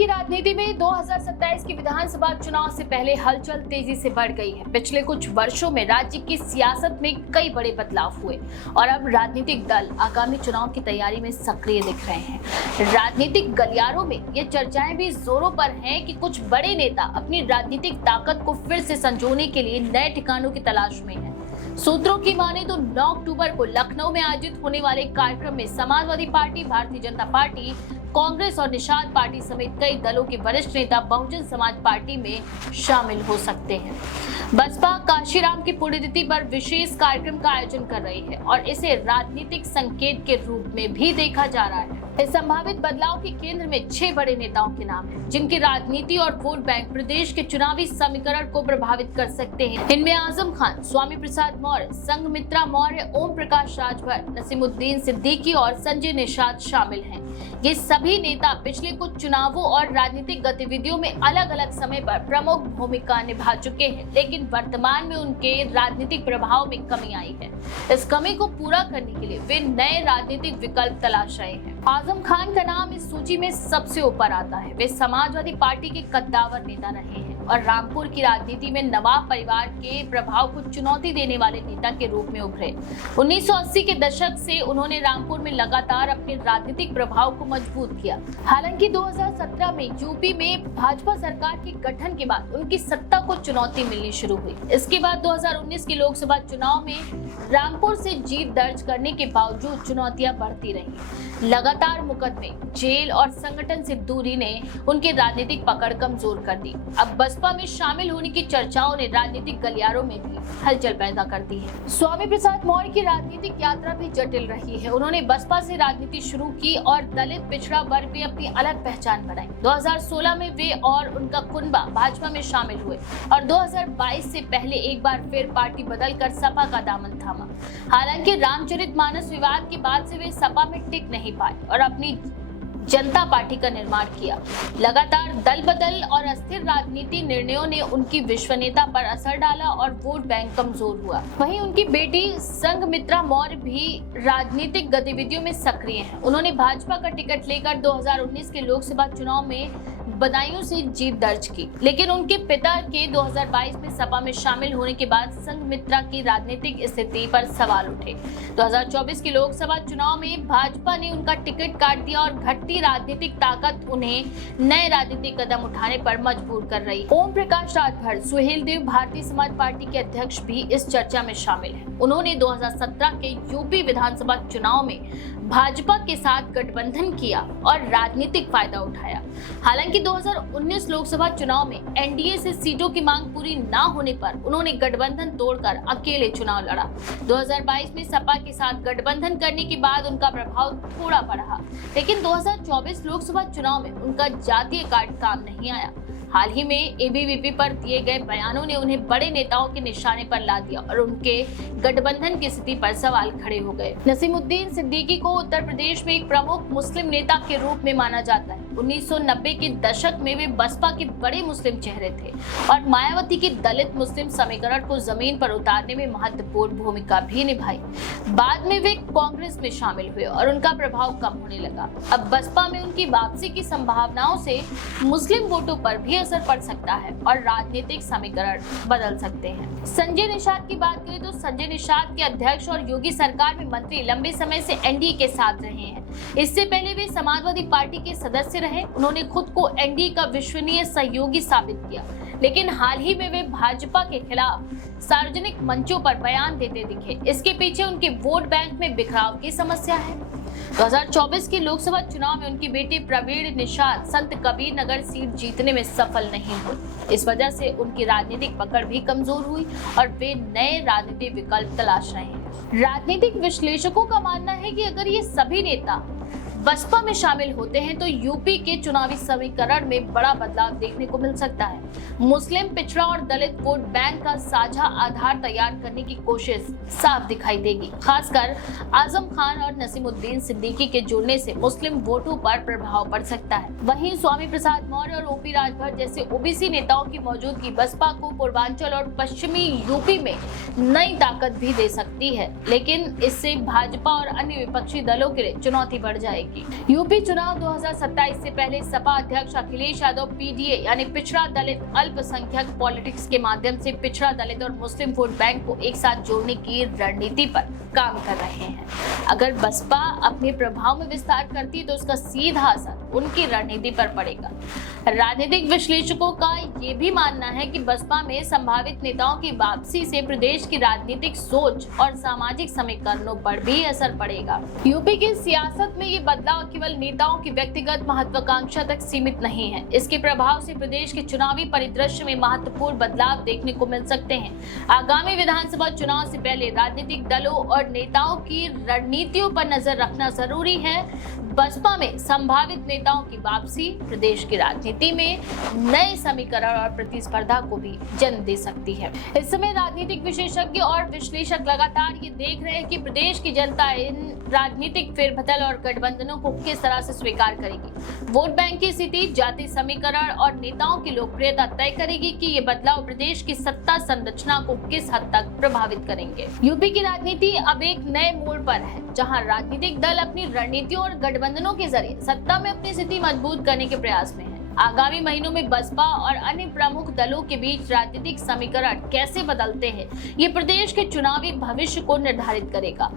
की राजनीति में 2027 के विधानसभा चुनाव से पहले हलचल तेजी से बढ़ गई है। पिछले कुछ वर्षों में राज्य की सियासत में कई बड़े बदलाव हुए और अब राजनीतिक दल आगामी चुनाव की तैयारी में सक्रिय दिख रहे हैं। राजनीतिक गलियारों में ये चर्चाएं भी जोरों पर हैं कि कुछ बड़े नेता अपनी राजनीतिक ताकत को फिर से संजोने के लिए नए ठिकानों की तलाश में हैं। सूत्रों की माने तो 9 अक्टूबर को लखनऊ में आयोजित होने वाले कार्यक्रम में समाजवादी पार्टी, भारतीय जनता पार्टी, कांग्रेस और निषाद पार्टी समेत कई दलों के वरिष्ठ नेता बहुजन समाज पार्टी में शामिल हो सकते हैं। बसपा काशीराम की पुण्यतिथि पर विशेष कार्यक्रम का आयोजन कर रही है और इसे राजनीतिक संकेत के रूप में भी देखा जा रहा है। इस संभावित बदलाव के केंद्र में 6 बड़े नेताओं के नाम हैं, जिनकी राजनीति और वोट बैंक प्रदेश के चुनावी समीकरण को प्रभावित कर सकते हैं। इनमें आजम खान, स्वामी प्रसाद मौर्य, संघमित्रा मौर्य, ओम प्रकाश राजभर, नसीमुद्दीन सिद्दीकी और संजय निषाद शामिल हैं। ये सभी नेता पिछले कुछ चुनावों और राजनीतिक गतिविधियों में अलग अलग समय पर प्रमुख भूमिका निभा चुके हैं, लेकिन वर्तमान में उनके राजनीतिक प्रभाव में कमी आई है। इस कमी को पूरा करने के लिए वे नए राजनीतिक विकल्प तलाश रहे हैं। आजम खान का नाम इस सूची में सबसे ऊपर आता है। वे समाजवादी पार्टी के कद्दावर नेता रहे हैं और रामपुर की राजनीति में नवाब परिवार के प्रभाव को चुनौती देने वाले नेता के रूप में उभरे। 1980 के दशक से उन्होंने रामपुर में लगातार अपने राजनीतिक प्रभाव को मजबूत किया। हालांकि 2017 में यूपी में भाजपा सरकार के गठन के बाद उनकी सत्ता को चुनौती मिलनी शुरू हुई। इसके बाद 2019 के लोकसभा चुनाव में रामपुर से जीत दर्ज करने के बावजूद चुनौतियां बढ़ती रही। लगातार मुकदमे, जेल और संगठन से दूरी ने उनकी राजनीतिक पकड़ कमजोर कर दी। अब बसपा में शामिल होने की चर्चाओं ने राजनीतिक गलियारों में भी हलचल पैदा कर दी है। स्वामी प्रसाद मौर्य की राजनीतिक यात्रा भी जटिल रही है। उन्होंने बसपा से राजनीति शुरू की और दलित पिछड़ा वर्ग में अपनी अलग पहचान बनाई। 2016 में वे और उनका कुनबा भाजपा में शामिल हुए और 2022 से पहले एक बार फिर पार्टी बदलकर सपा का दामन थामा। हालांकि रामचरितमानस विवाद के बाद से वे सपा में टिक नहीं पाए और अपनी जनता पार्टी का निर्माण किया। लगातार दल बदल और अस्थिर राजनीति निर्णयों ने उनकी विश्वसनीयता पर असर डाला और वोट बैंक कमजोर हुआ। वहीं उनकी बेटी संघमित्रा मौर्य भी राजनीतिक गतिविधियों में सक्रिय हैं। उन्होंने भाजपा का टिकट लेकर 2019 के लोकसभा चुनाव में बदायूं से जीत दर्ज की, लेकिन उनके पिता के 2022 में सपा में शामिल होने के बाद संघमित्रा की राजनीतिक स्थिति पर सवाल उठे। 2024 के लोकसभा चुनाव में भाजपा ने उनका टिकट काट दिया और घटती राजनीतिक ताकत उन्हें नए राजनीतिक कदम उठाने पर मजबूर कर रही। ओम प्रकाश राजभर, सुहेलदेव भारतीय समाज पार्टी के अध्यक्ष भी इस चर्चा में शामिल हैं। उन्होंने 2017 के यूपी विधानसभा चुनाव में भाजपा के साथ गठबंधन किया और राजनीतिक फायदा उठाया। हालांकि 2019 लोकसभा चुनाव में एनडीए से सीटों की मांग पूरी न होने पर उन्होंने गठबंधन तोड़कर अकेले चुनाव लड़ा। 2022 में सपा के साथ गठबंधन करने के बाद उनका प्रभाव थोड़ा बढ़ा, लेकिन 2024 लोकसभा चुनाव में उनका जातीय कार्ड काम नहीं आया। हाल ही में एबीवीपी पर दिए गए बयानों ने उन्हें बड़े नेताओं के निशाने पर ला दिया और उनके गठबंधन की स्थिति पर सवाल खड़े हो गए। नसीमुद्दीन सिद्दीकी को उत्तर प्रदेश में एक प्रमुख मुस्लिम नेता के रूप में माना जाता है। 1990 के दशक में वे बसपा के बड़े मुस्लिम चेहरे थे और मायावती के दलित मुस्लिम समीकरण को जमीन पर उतारने में महत्वपूर्ण भूमिका भी निभाई। बाद में वे कांग्रेस में शामिल हुए और उनका प्रभाव कम होने लगा। अब बसपा में उनकी वापसी की संभावनाओं से मुस्लिम वोटों पर भी असर पड़ सकता है और राजनीतिक समीकरण बदल सकते हैं। संजय निषाद की बात करें तो संजय निषाद के अध्यक्ष और योगी सरकार में मंत्री लंबे समय से एनडीए के साथ रहे हैं। इससे पहले वे समाजवादी पार्टी के सदस्य रहे। उन्होंने खुद को एनडीए का विश्वसनीय सहयोगी साबित किया, लेकिन हाल ही में वे भाजपा के खिलाफ सार्वजनिक मंचों पर बयान देते दिखे। इसके पीछे उनके वोट बैंक में बिखराव की समस्या है। 2024 के लोकसभा चुनाव में उनकी बेटी प्रवीण निषाद संत कबीर नगर सीट जीतने में सफल नहीं हुई। इस वजह से उनकी राजनीतिक पकड़ भी कमजोर हुई और वे नए राजनीतिक विकल्प तलाश रहे हैं। राजनीतिक विश्लेषकों का मानना है कि अगर ये सभी नेता बसपा में शामिल होते हैं तो यूपी के चुनावी समीकरण में बड़ा बदलाव देखने को मिल सकता है। मुस्लिम, पिछड़ा और दलित वोट बैंक का साझा आधार तैयार करने की कोशिश साफ दिखाई देगी। खासकर आजम खान और नसीमुद्दीन सिद्दीकी के जुड़ने से मुस्लिम वोटों पर प्रभाव पड़ सकता है। वहीं स्वामी प्रसाद मौर्य और ओपी राजभर जैसे ओबीसी नेताओं की मौजूदगी बसपा को पूर्वांचल और पश्चिमी यूपी में नई ताकत भी दे सकती है, लेकिन इससे भाजपा और अन्य विपक्षी दलों के लिए चुनौती बढ़ जाएगी। करेगी। यूपी चुनाव 2027 से पहले सपा अध्यक्ष अखिलेश यादव पीडीए यानी पिछड़ा दलित अल्पसंख्यक पॉलिटिक्स के माध्यम से पिछड़ा दलित और मुस्लिम वोट बैंक को एक साथ जोड़ने की रणनीति पर काम कर रहे हैं। अगर बसपा अपने प्रभाव में विस्तार करती है तो उसका सीधा असर उनकी रणनीति पर पड़ेगा। राजनीतिक विश्लेषकों का ये भी मानना है कि बसपा में संभावित नेताओं की वापसी से प्रदेश की राजनीतिक सोच और सामाजिक समीकरणों पर भी असर पड़ेगा। यूपी की सियासत में ये बदलाव केवल नेताओं की व्यक्तिगत महत्वाकांक्षा तक सीमित नहीं है। इसके प्रभाव से प्रदेश के चुनावी परिदृश्य में महत्वपूर्ण बदलाव देखने को मिल सकते हैं। आगामी विधानसभा चुनाव से पहले राजनीतिक दलों और नेताओं की रणनीतियों पर नजर रखना जरूरी है। बसपा में संभावित नेताओं की वापसी प्रदेश की राजनीति में नए समीकरण और प्रतिस्पर्धा को भी जन्म दे सकती है। इस समय राजनीतिक विशेषज्ञ और विश्लेषक लगातार ये देख रहे हैं कि प्रदेश की जनता इन राजनीतिक फेरबदल और गठबंधनों को किस तरह से स्वीकार करेगी। वोट बैंक की स्थिति, जाति समीकरण और नेताओं की लोकप्रियता तय करेगी कि ये बदलाव प्रदेश की सत्ता संरचना को किस हद तक प्रभावित करेंगे। यूपी की राजनीति अब एक नए मोड़ पर है, जहां राजनीतिक दल अपनी रणनीतियों और गठबंधनों के जरिए सत्ता में अपनी स्थिति मजबूत करने के प्रयास में है। आगामी महीनों में बसपा और अन्य प्रमुख दलों के बीच राजनीतिक समीकरण कैसे बदलते हैं, ये प्रदेश के चुनावी भविष्य को निर्धारित करेगा।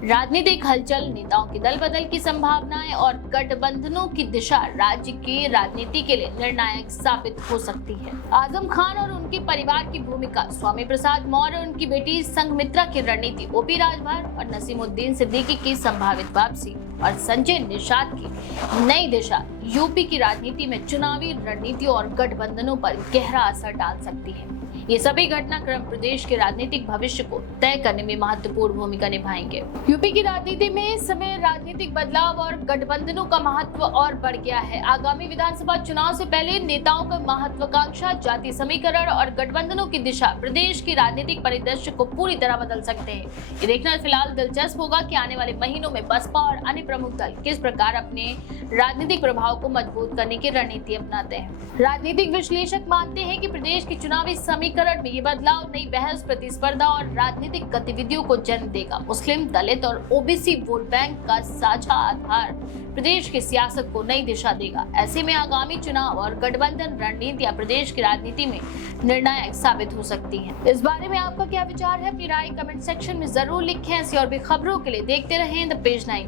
राजनीतिक हलचल, नेताओं की दल बदल की संभावनाएं और गठबंधनों की दिशा राज्य की राजनीति के लिए निर्णायक साबित हो सकती है। आजम खान और उनके परिवार की भूमिका, स्वामी प्रसाद मौर्य और उनकी बेटी संघमित्रा की रणनीति, ओपी राजभर और नसीमुद्दीन सिद्दीकी की संभावित वापसी और संजय निषाद की नई दिशा यूपी की राजनीति में चुनावी रणनीतियों और गठबंधनों पर गहरा असर डाल सकती है। ये सभी घटनाक्रम प्रदेश के राजनीतिक भविष्य को तय करने में महत्वपूर्ण भूमिका निभाएंगे। यूपी की राजनीति में इस समय राजनीतिक बदलाव और गठबंधनों का महत्व और बढ़ गया है। आगामी विधानसभा चुनाव से पहले नेताओं का महत्वाकांक्षा, जाति समीकरण और गठबंधनों की दिशा प्रदेश की राजनीतिक परिदृश्य को पूरी तरह बदल सकते हैं। ये देखना फिलहाल दिलचस्प होगा कि आने वाले महीनों में बसपा और अन्य प्रमुख दल किस प्रकार अपने राजनीतिक प्रभाव को मजबूत करने की रणनीति अपनाते हैं। राजनीतिक विश्लेषक मानते हैं कि प्रदेश की चुनावी समीकरण में ये बदलाव नई बहस, प्रतिस्पर्धा और राजनीतिक गतिविधियों को जन्म देगा। मुस्लिम, दलित और ओबीसी वोट बैंक का साझा आधार प्रदेश की सियासत को नई दिशा देगा। ऐसे में आगामी चुनाव और गठबंधन रणनीतियां प्रदेश की राजनीति में निर्णायक साबित हो सकती हैं। इस बारे में आपका क्या विचार है? अपनी राय कमेंट सेक्शन में जरूर लिखें। ऐसी और भी खबरों के लिए देखते रहें द पेज 9।